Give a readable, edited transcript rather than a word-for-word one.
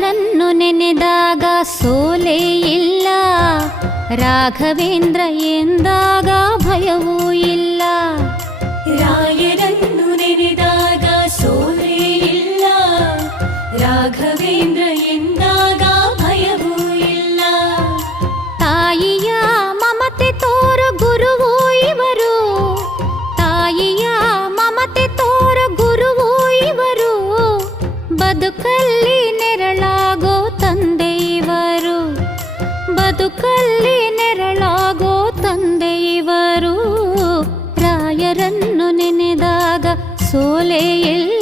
ರಾಯರನ್ನು ನೆನೆದಾಗ ಸೋಲೇ ಇಲ್ಲ, ರಾಘವೇಂದ್ರ ಎಂದಾಗ ಭಯವೂ ಇಲ್ಲ. ರಾಯರನ್ನು ನೆನೆದಾಗ ಸೋಲೇ ಇಲ್ಲ, ರಾಘವೇಂದ್ರ ಎಂದಾಗ ಭಯವೂ ಇಲ್ಲ. ತಾಯಿಯ ಮಮತೆ ತೋರ ಗುರುವೂ ಇವರು, ತಾಯಿಯ ಮಮತೆ ತೋರ ಗುರುವೂ ಇವರು, ಬದುಕಲ್ಲಿ ನೆರಳಾಗೋ ತಂದೆ ಇವರು, ಬದುಕಲ್ಲಿ ನೆರಳಾಗೋ ತಂದೆ ಇವರು. ರಾಯರನ್ನು ನೆನೆದಾಗ ಸೋಲೇ ಇಲ್ಲ,